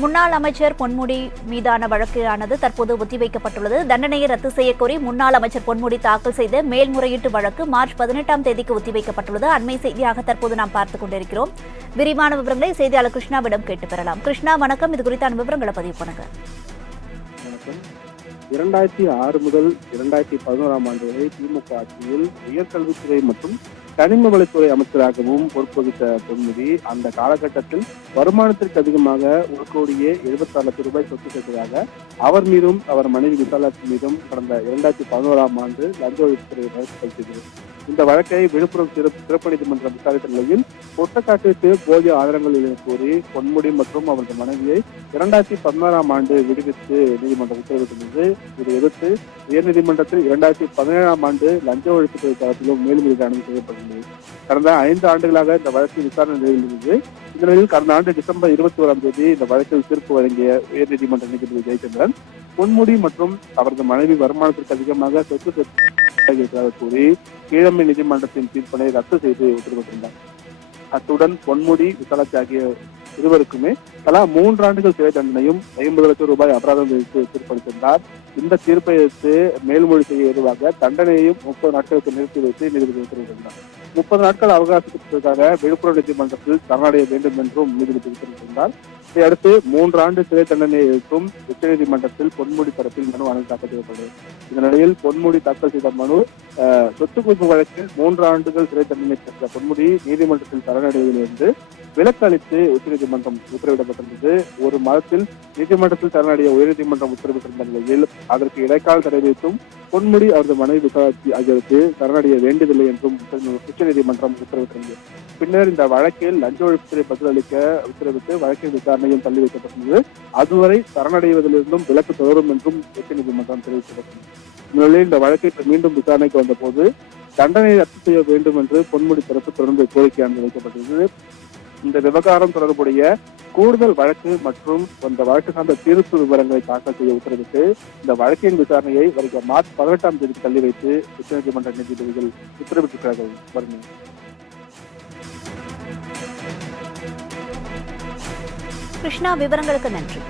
முன்னாள் அமைச்சர் பொன்முடி மீதான வழக்கானது தற்போது ஒத்திவைக்கப்பட்டுள்ளது. தண்டனையை ரத்து செய்யக்கோரி முன்னாள் அமைச்சர் பொன்முடி தாக்கல் செய்த மேல்முறையீட்டு வழக்கு மார்ச் 18ஆம் தேதிக்கு ஒத்திவைக்கப்பட்டுள்ளது. அண்மை செய்தியாக தற்போது நாம் பார்த்துக் கொண்டிருக்கிறோம். விரிவான விவரங்களை செய்தியாளர் கிருஷ்ணாவிடம் கேட்டு பெறலாம். கிருஷ்ணா, வணக்கம். இது குறித்தான விவரங்களை பதிவு பண்ணுங்க. 2006 முதல் 2011ஆம் ஆண்டு வரை திமுக ஆட்சியில் உயர்கல்வித்துறை மற்றும் கனிம வளத்துறை அமைச்சராகவும் பொறுப்பதித்த பொன்முடி அந்த காலகட்டத்தில் வருமானத்திற்கு அதிகமாக 1,76 லட்சம் ரூபாய் சொத்து சேர்த்ததாக அவர் மீதும் அவர் மனைவி விசாலாட்சி மீதும் கடந்த 2011ஆம் ஆண்டு லஞ்ச ஒழிப்புத்துறை வழக்கு பதிந்தது. இந்த வழக்கை விழுப்புரம் சிறப்பு நீதிமன்றம் விசாரித்த நிலையில் குற்றச்சாட்டுக்கு போதிய ஆதாரங்கள் என கூறி பொன்முடி மற்றும் அவரது மனைவியை 2016ஆம் ஆண்டு விடுவித்து நீதிமன்றம் உத்தரவிட்டுள்ளது. இதை எதிர்த்து உயர்நீதிமன்றத்தில் 2017ஆம் ஆண்டு லஞ்ச ஒழிப்புத்துறை தரப்பிலும் மேல்முறையீடு அனுமதி செய்யப்பட்டுள்ளது. கடந்த 5 ஆண்டுகளாக இந்த வழக்கு விசாரணை நிலையில் இருந்தது. இந்த நிலையில் கடந்த ஆண்டு டிசம்பர் 21ஆம் தேதி இந்த வழக்கில் தீர்ப்பு வழங்கிய உயர்நீதிமன்ற நீதிபதி ஜெயச்சந்திரன் பொன்முடி மற்றும் அவரது மனைவி வருமானத்திற்கு அதிகமாக சொத்து கூறி கீழமை நீதிமன்றத்தின் தீர்ப்பினை ரத்து செய்து உத்தரவிட்டிருந்தார். அத்துடன் பொன்முடி விசாலாட்சி ஆகிய இருவருக்குமே தலா 3 ஆண்டுகள் சிறை தண்டனையும் 50 லட்சம் ரூபாய் அபராதம் விதித்து தீர்ப்பளித்திருந்தார். இந்த தீர்ப்பை எடுத்து மேல்மொழி செய்ய ஏதுவாக தண்டனையையும் 30 நாட்களுக்கு நிறுத்தி வைத்து நீதிபதி உத்தரவிட்டிருந்தார். 30 நாட்கள் அவகாசத்திற்காக விழுப்புரம் நீதிமன்றத்தில் சரணடைய வேண்டும் என்றும் நீதிபதி உத்தரவிட்டிருந்தார். இதையடுத்து 3 ஆண்டு சிறை தண்டனையை எதிர்த்தும் உச்சநீதிமன்றத்தில் பொன்முடி தரப்பில் மனு தாக்கல் செய்யப்பட்டது. இந்த நிலையில் பொன்முடி தாக்கல் செய்த மனு சொத்து குவிப்பு வழக்கில் 3 ஆண்டுகள் சிறை தண்டனை பெற்ற பொன்முடி நீதிமன்றத்தில் சரணடைவதிலிருந்து விலக்கு அளித்து உச்சநீதிமன்றம் உத்தரவிடப்பட்டிருந்தது. ஒரு மாதத்தில் நீதிமன்றத்தில் சரணடைய உயர்நீதிமன்றம் உத்தரவிட்டிருந்த நிலையில் அதற்கு இடைக்கால தடை வைத்தும் பொன்முடி அவரது மனைவி விசாலாட்சி ஆகியோருக்கு சரணடைய வேண்டியதில்லை என்றும் உச்சநீதிமன்றம் உத்தரவிட்டிருந்தது. பின்னர் இந்த வழக்கில் லஞ்ச ஒழிப்புத்துறை பதிலளிக்க உத்தரவிட்டு வழக்கின் விசாரணையும் தள்ளி வைக்கப்பட்டுள்ளது. அதுவரை சரணடைவதிலிருந்தும் விலக்கு தொடரும் என்றும் உச்சநீதிமன்றம் தெரிவிக்கப்பட்டது. இந்நிலையில் இந்த வழக்கை மீண்டும் விசாரணைக்கு வந்தபோது தண்டனை ரத்து செய்ய வேண்டும் என்று பொன்முடி தரப்பு தொடர்ந்து கோரிக்கை வைக்கப்பட்டது. இந்த விவகாரம் தொடர்புடைய கூடுதல் வழக்கு மற்றும் அந்த வழக்கு சார்ந்த தீர்ப்பு விவரங்களை தாக்கல் செய்ய உத்தரவிட்டு இந்த வழக்கின் விசாரணையை வருகிற மார்ச் 18ஆம் தேதி தள்ளி வைத்து உச்சநீதிமன்ற நீதிபதிகள் உத்தரவிட்டிருக்கிறார்கள். கிருஷ்ணா, விவரங்களுக்கு நன்றி.